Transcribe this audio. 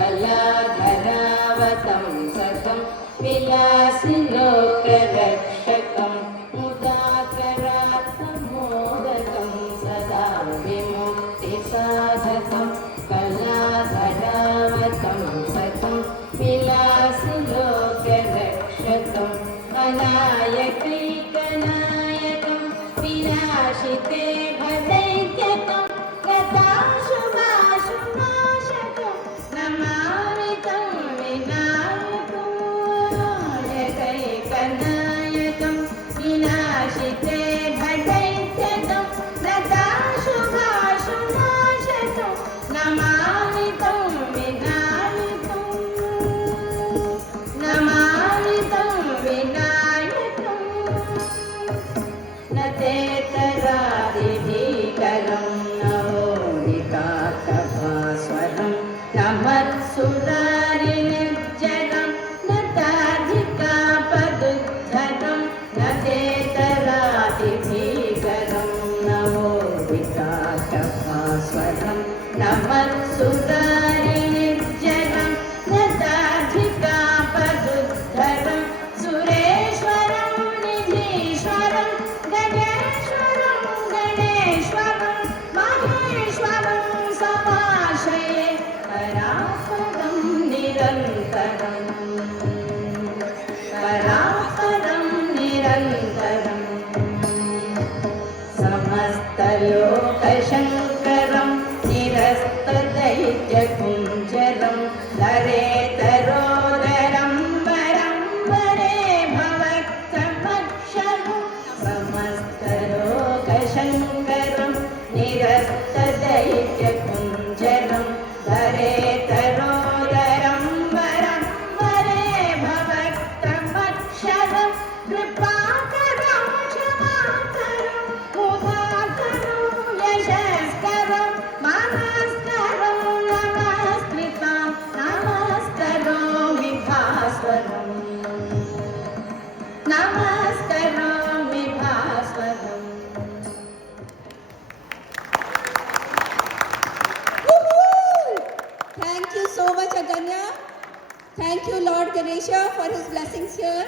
कलाधरावतं सतं विलासिलोकरक्षकं मुदाकरात्मोदकं सदा विमुक्तिसाधकं कलाधरावतं सतं विलासिलोकरक्षकं अनायकैकनायकं विनाशिते भदैत्यकं गताशुभाशुनाशकं नमामि तं विनायकं नायकैकनायकं विनाशिते भदैत्यकं गताशुभाशुनाशकं नमामि तं विनायकं नमामि तं विनायकं न चेतरादिभीकरं नवोदिताकभास्वरं न मत्सुरारिनिर्जरं न ताधिकापदुद्धरं न चेतरादिभीकरं नवोदिताकभास्वरं न मत्सुरारिनिर्जरं न ताधिकापदुद्धरं सुरेश्वरं निधीश्वरं गणेश्वरं गणेश्वरं महेश्वरं समाश्रये परापरं निरन्तरं परापरं निरन्तरं समस्तलोकशङ्करं निरस्तदैत्यकुञ्जरं नरेतरोदरं वरं वरे भवत्समक्षरं समस्तलोकशङ्करं निरस्तदैत्यकुञ्जरं नरेतरोदरं वरं वरे भवत्समक्षरं कृपाकरं क्षमाकरं मुदाकरं यशस्करं मनस्करं नमस्कृतं नमस्करोमि भास्वरं नमस्करोमि भास्वरम्. Thank you so much, Aganya. Thank you, Lord Ganesha, for his blessings here.